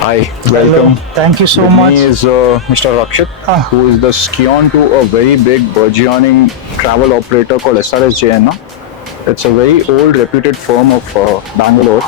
Hi, welcome. Hello. Thank you so With much. me is Mr. Rakshet, Ah. who is the scion to a very big burgeoning travel operator called SRS Jayanna. It's a very old, reputed firm of Bangalore.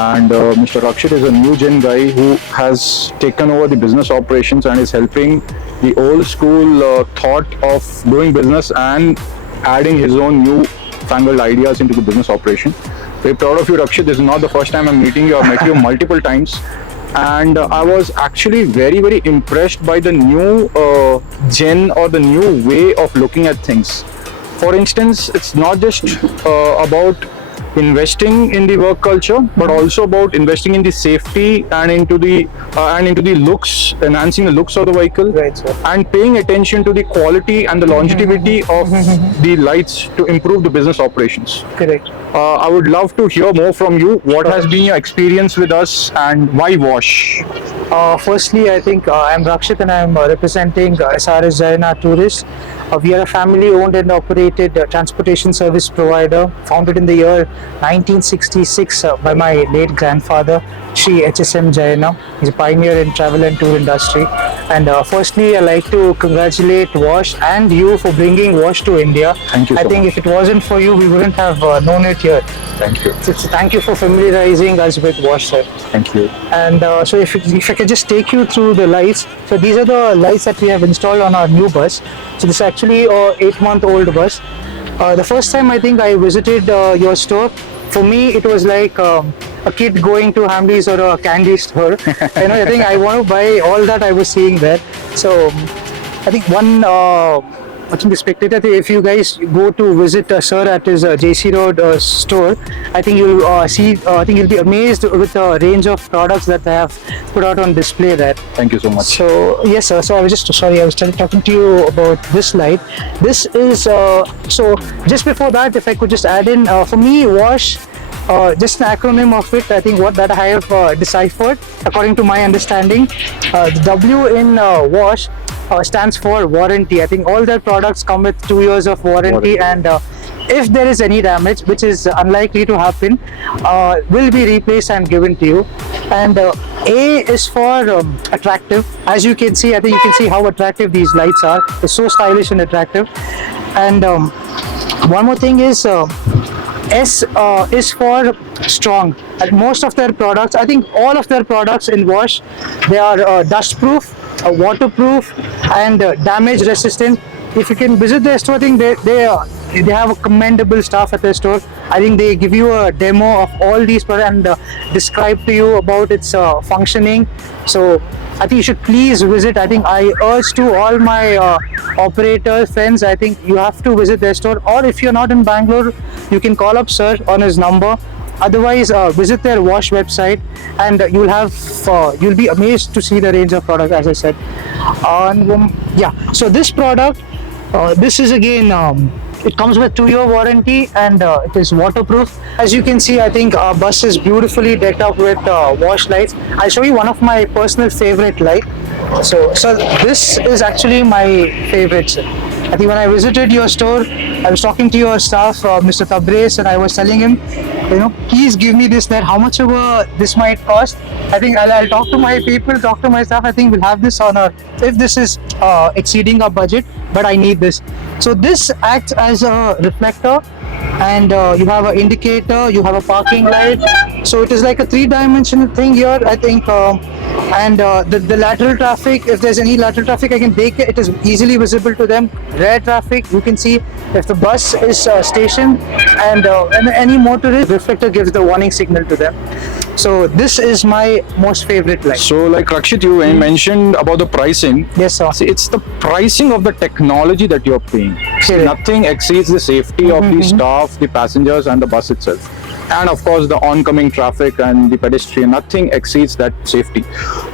And Mr. Rakshet is a new gen guy who has taken over the business operations and is helping the old school thought of doing business and adding his own new fangled ideas into the business operation. We're proud of you, Rakshet. This is not the first time I'm meeting you. I've met you multiple times. And I was actually very, very impressed by the new gen or the new way of looking at things. For instance, it's not just about investing in the work culture, but also about investing in the safety and into the looks, enhancing the looks of the vehicle, Right, sir. and paying attention to the quality and the longevity of the lights to improve the business operations. Correct. I would love to hear more from you. What has been your experience with us and why Wash? Firstly, I think I'm Rakshet and I'm representing SRS Jayanna Tourist. We are a family-owned and operated transportation service provider, founded in the year 1966 by my late grandfather, Shri HSM Jayanna. He's a pioneer in travel and tour industry. And firstly, I'd like to congratulate Wash and you for bringing Wash to India. Thank you so I think much. if it wasn't for you, we wouldn't have known it here. Thank you. So thank you for familiarizing us with Wash, sir. Thank you. And so if I could just take you through the lights. So these are the lights that we have installed on our new bus. So this is actually a 8-month-old bus. The first time I think I visited your store, for me it was like a kid going to Hamleys or a candy store. I think I want to buy all that I was seeing there. So I think I think the spectator, if you guys go to visit sir at his JC Road store, I think you'll I think you'll be amazed with the range of products that they have put out on display there. Thank you so much. So yes, sir. So I was talking to you about this light. This is so just before that, if I could just add in, for me, Wash. Just an acronym of it, I think what that I have deciphered according to my understanding. The W in Wash stands for warranty. I think all their products come with 2 years of warranty, and if there is any damage, which is unlikely to happen, will be replaced and given to you. And A is for attractive. As you can see, I think you can see how attractive these lights are. It's so stylish and attractive. And one more thing is S is for strong. And most of their products, I think all of their products in Wash, they are dust proof, waterproof, and damage resistant. If you can visit their store, I think they have a commendable staff at their store. I think they give you a demo of all these products and describe to you about its functioning. So I think you should please visit. I think I urge to all my operator friends, I think you have to visit their store, or if you're not in Bangalore, you can call up sir on his number. Otherwise, visit their Wash website, and you'll be amazed to see the range of products, as I said. Yeah, so this product, this is again, it comes with 2-year warranty, and it is waterproof. As you can see, I think our bus is beautifully decked up with Wash lights. I'll show you one of my personal favorite light. So this is actually my favorite, sir. I think when I visited your store, I was talking to your staff, Mr. Tabrez, and I was telling him, please give me this light. How much ever this might cost? I think I'll talk to my people, talk to my staff. I think we'll have this on our, if this is exceeding our budget, but I need this. So this acts as a reflector, and you have an indicator, you have a parking light. So it is like a 3-dimensional thing here, I think. And the lateral traffic, if there's any lateral traffic, I can take it. It is easily visible to them. Rear traffic, you can see if the bus is stationed, and any motorist, reflector gives the warning signal to them. So this is my most favorite light. So, like Rakshit, you mentioned about the pricing. Yes, sir. See, it's the pricing of the technology that you're paying. See, Correct. nothing exceeds the safety of the staff, the passengers, and the bus itself. And of course, the oncoming traffic and the pedestrian, nothing exceeds that safety.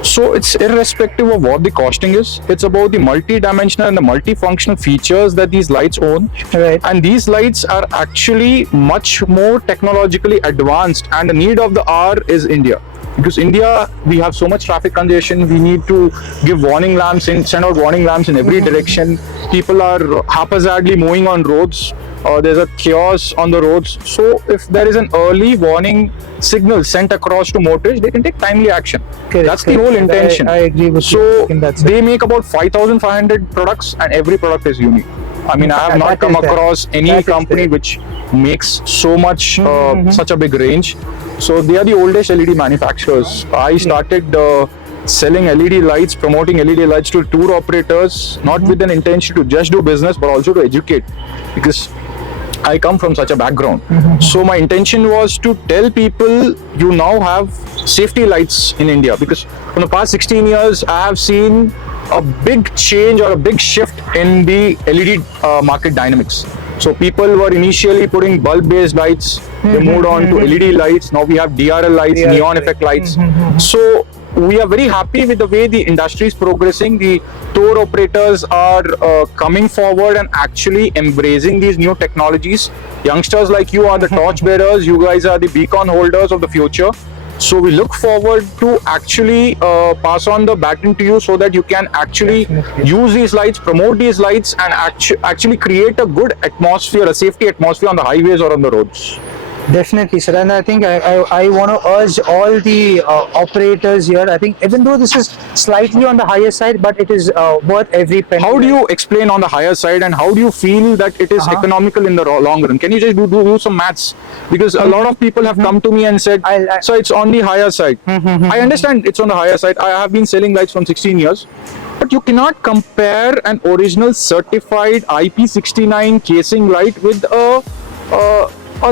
So it's irrespective of what the costing is. It's about the multi-dimensional and the multifunctional features that these lights own. Right. And these lights are actually much more technologically advanced, and the need of the hour is India. Because India, we have so much traffic congestion, we need to give warning lamps, send out warning lamps in every direction. People are haphazardly moving on roads. there's a chaos on the roads. So if there is an early warning signal sent across to motorists, they can take timely action. Correct, That's the correct. whole intention. I agree with so you in that sense. they make about 5,500 products, and every product is unique. I mean, I have not That come is there. across any That is company there. which makes so much, such a big range. So they are the oldest LED manufacturers. I started selling LED lights, promoting LED lights to tour operators, not with an intention to just do business, but also to educate, because I come from such a background. So my intention was to tell people, you now have safety lights in India, because from the past 16 years, I have seen a big change or a big shift in the LED market dynamics. So people were initially putting bulb-based lights, they moved on to LED lights, now we have DRL lights, neon effect lights. So we are very happy with the way the industry is progressing. The tour operators are coming forward and actually embracing these new technologies. Youngsters like you are the torch bearers, you guys are the beacon holders of the future. So we look forward to actually pass on the baton to you, so that you can actually use these lights, promote these lights, and actually create a good atmosphere, a safety atmosphere on the highways or on the roads. Definitely, sir. And I think I want to urge all the operators here. I think even though this is slightly on the higher side, but it is worth every penny. How do you explain on the higher side, and how do you feel that it is economical in the long run? Can you just do some maths? Because a lot of people have come to me and said, so it's on the higher side. I understand it's on the higher side. I have been selling lights from 16 years. But you cannot compare an original certified IP69 casing light with a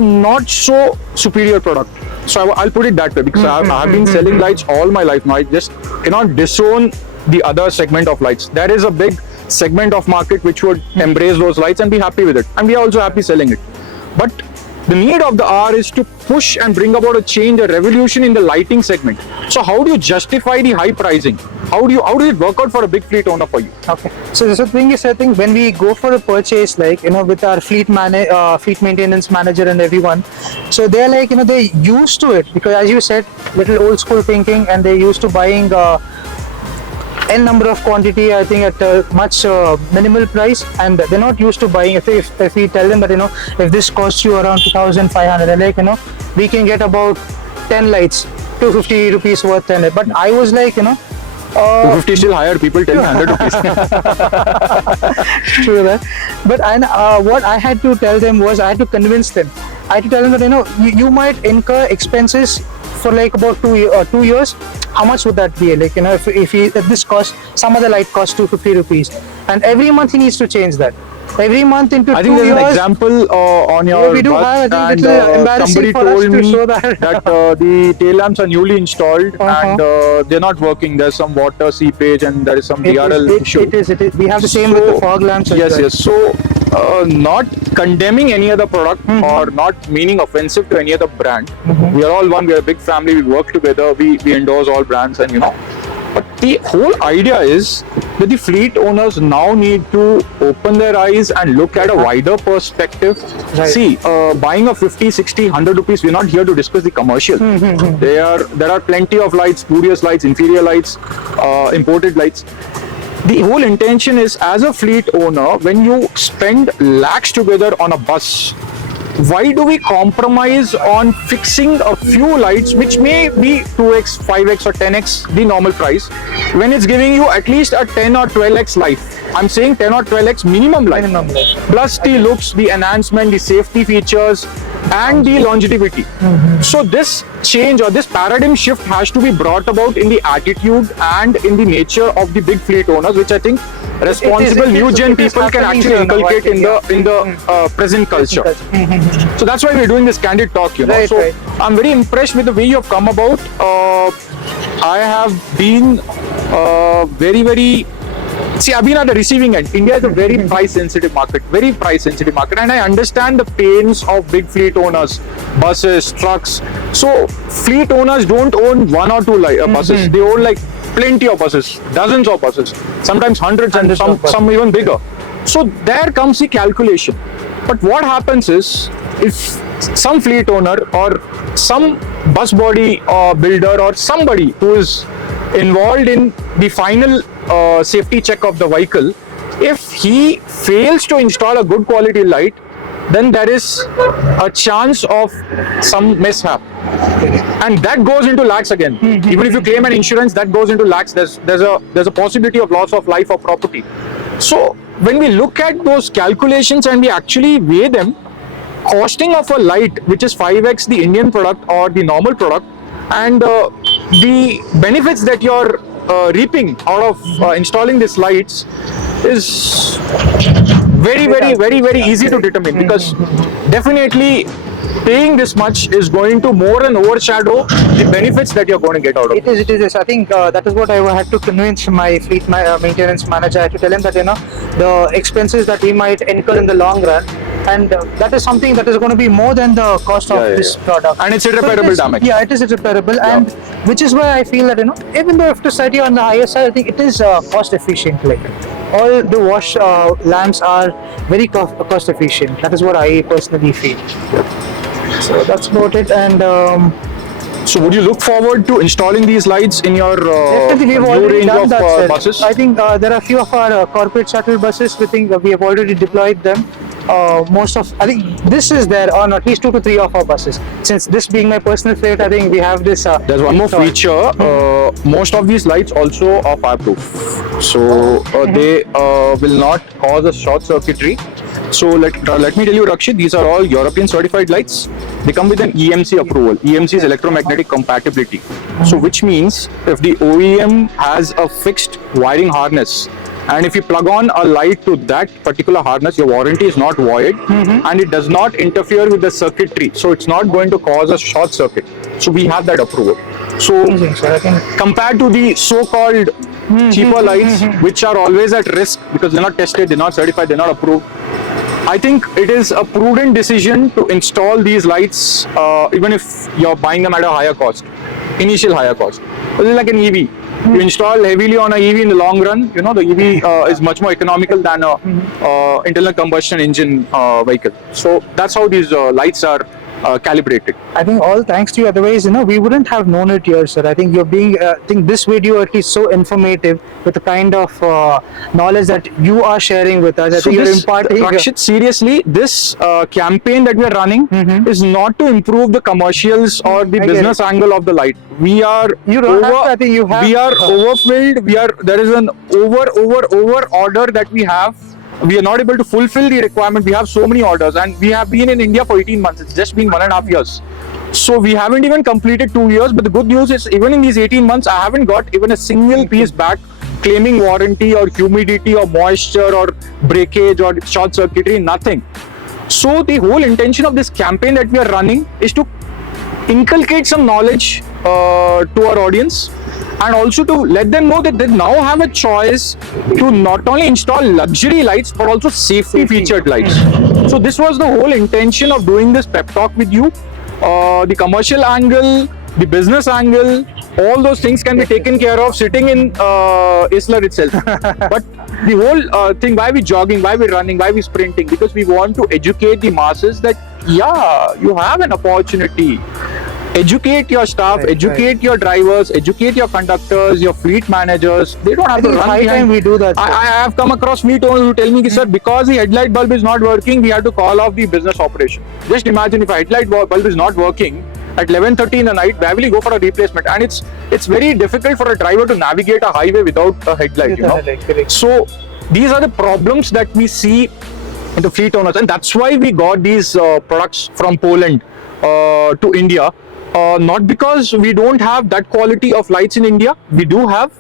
not so superior product. So I'll put it that way, because I have been selling lights all my life now. I just cannot disown the other segment of lights. There is a big segment of market which would embrace those lights and be happy with it, and we are also happy selling it. But the need of the hour is to push and bring about a change, a revolution in the lighting segment. So how do you justify the high pricing? How does it work out for a big fleet owner for you? Okay, so the thing is, I think when we go for a purchase, like, you know, with our fleet maintenance manager and everyone, so they're like, you know, they're used to it, because as you said, little old school thinking, and they're used to buying n number of quantity, I think, at a much minimal price, and they're not used to buying. If we tell them that, you know, if this costs you around 2,500, they're like, you know, we can get about 10 lights, 250 rupees worth 10. But I was like, you know, 250 still higher, people tell me 100 rupees. True that. But what I had to tell them was, I had to convince them. I had to tell them that, you know, you might incur expenses for like about 2 years. How much would that be? Like, you know, if this cost, some other light costs 250 rupees, and every month he needs to change that. Every month into 2 years. I think there's an example on your we do bus, have, I think, and it's embarrassing somebody for us told to me show that. the tail lamps are newly installed and they're not working. There's some water seepage and there is some DRL issue. It is. We have the same with the fog lamps as well. Yes. So not condemning any other product or not meaning offensive to any other brand. We are all one. We are a big family. We work together. We endorse all brands, and you know. But the whole idea is that the fleet owners now need to open their eyes and look at a wider perspective. Right. See, buying a 50, 60, 100 rupees, we're not here to discuss the commercial. There are plenty of lights, spurious lights, inferior lights, imported lights. The whole intention is, as a fleet owner, when you spend lakhs together on a bus, why do we compromise on fixing a few lights which may be 2x, 5x or 10x the normal price, when it's giving you at least a 10 or 12x life? I'm saying 10 or 12x minimum life. Plus the looks, the enhancement, the safety features, and the longevity. So this change or this paradigm shift has to be brought about in the attitude and in the nature of the big fleet owners, which I think responsible new gen people can actually inculcate in the present culture. So that's why we're doing this candid talk, you know. Right. I'm very impressed with the way you have come about. I have been very see, I've been at the receiving end. India is a very price sensitive market, and I understand the pains of big fleet owners, buses, trucks. So fleet owners don't own one or two buses. They own like plenty of buses, dozens of buses, sometimes hundreds and some even bigger. So there comes the calculation. But what happens is, if some fleet owner or some bus body builder or somebody who is involved in the final safety check of the vehicle, if he fails to install a good quality light, then there is a chance of some mishap, and that goes into lakhs again. Even if you claim an insurance, that goes into lakhs. There's a possibility of loss of life or property. So when we look at those calculations and we actually weigh them, costing of a light which is 5x the Indian product or the normal product, and the benefits that you're reaping out of installing these lights is very easy to determine, because definitely paying this much is going to more than overshadow the benefits that you're going to get out of it. It is. I think that is what I had to convince my fleet maintenance manager. I had to tell him that the expenses that we might incur in the long run, and that is something that is going to be more than the cost of this product. And it's irreparable damage. Yeah, it is irreparable, and which is why I feel that even though if to slightly on the higher side, I think it is cost efficient. Like all the wash lamps are very cost efficient. That is what I personally feel. So that's about it. And so would you look forward to installing these lights in your definitely we've new already range done of that, sir. buses? I think there are a few of our corporate shuttle buses. We think we have already deployed them. I think this is there on at least 2 to 3 of our buses. Since this being my personal favorite, I think we have this. There's one more feature. Most of these lights also are fireproof, so they will not cause a short circuitry. So let me tell you, Rakshit, these are all European certified lights. They come with an EMC approval. EMC is electromagnetic compatibility. So which means if the OEM has a fixed wiring harness, and if you plug on a light to that particular harness, your warranty is not void, and it does not interfere with the circuitry. So it's not going to cause a short circuit. So we have that approval. So compared to the so-called cheaper lights, which are always at risk because they're not tested, they're not certified, they're not approved, I think it is a prudent decision to install these lights, even if you're buying them at a higher cost, initial higher cost. It's like an EV. You install heavily on an EV in the long run, the EV is much more economical than a internal combustion engine vehicle. So that's how these lights are calibrated. I think all thanks to you. Otherwise, we wouldn't have known it here, sir. I think you're being, I think this video at least so informative with the kind of knowledge that you are sharing with us. I think you're imparting. Rakshit, seriously, this campaign that we are running is not to improve the commercials or the business angle of the light. We are overfilled. There is an over order that we have. We are not able to fulfill the requirement. We have so many orders, and we have been in India for 18 months. It's just been 1.5 years. So we haven't even completed 2 years. But the good news is, even in these 18 months, I haven't got even a single piece back claiming warranty or humidity or moisture or breakage or short circuitry, nothing. So the whole intention of this campaign that we are running is to inculcate some knowledge to our audience, and also to let them know that they now have a choice to not only install luxury lights but also safety featured lights. So this was the whole intention of doing this pep talk with you. The commercial angle, the business angle, all those things can be taken care of sitting in Isler itself. But the whole thing, why we jogging, why we running, why we sprinting, because we want to educate the masses that you have an opportunity. Educate your staff, educate your drivers, educate your conductors, your fleet managers. They don't have to run behind. We do that. I have come across fleet owners who tell me, sir, because the headlight bulb is not working, we have to call off the business operation. Just imagine if a headlight bulb is not working at 11:30 in the night, where will you go for a replacement? And it's very difficult for a driver to navigate a highway without a headlight. So these are the problems that we see in the fleet owners, and that's why we got these products from Poland to India. Not because we don't have that quality of lights in India. We don't have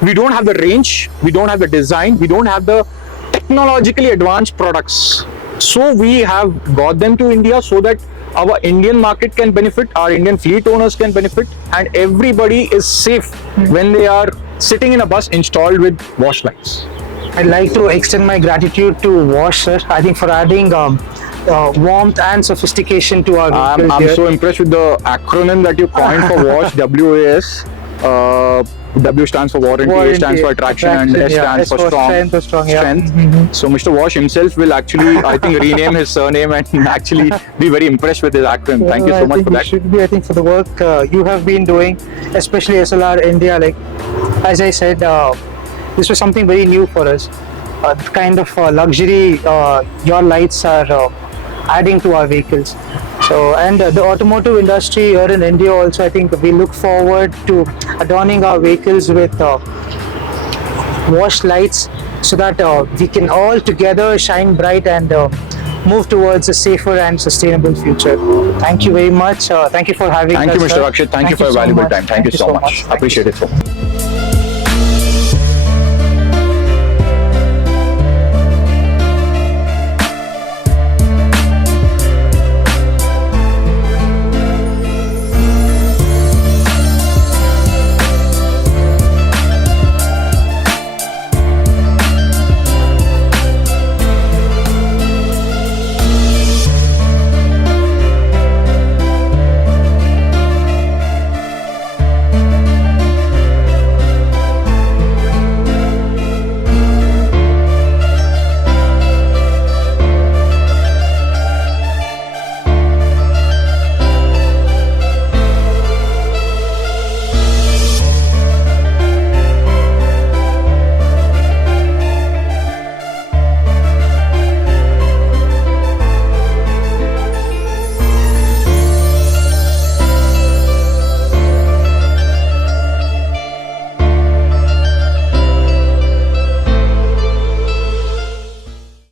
the range, we don't have the design, we don't have the technologically advanced products. So we have got them to India so that our Indian market can benefit, our Indian fleet owners can benefit, and everybody is safe when they are sitting in a bus installed with wash lights. I'd like to extend my gratitude to Wash, sir. I think for adding warmth and sophistication to our vehicles. I'm so impressed with the acronym that you coined for WASH, WAS. W stands for warranty, A stands for attraction, and S stands for strength. So Mr. Wash himself will actually, I think, rename his surname and actually be very impressed with his acronym. Thank you so much for that. Should be, I think, for the work you have been doing, especially SLR India. Like, as I said, this was something very new for us. The kind of luxury your lights are adding to our vehicles. So, and the automotive industry here in India also, I think we look forward to adorning our vehicles with wash lights, so that we can all together shine bright and move towards a safer and sustainable future. Thank you very much. Thank you for having us. Thank you, Mr. sir. Rakshet. Thank you for your so valuable much. time. Thank you so much. Thank you Appreciate it so much.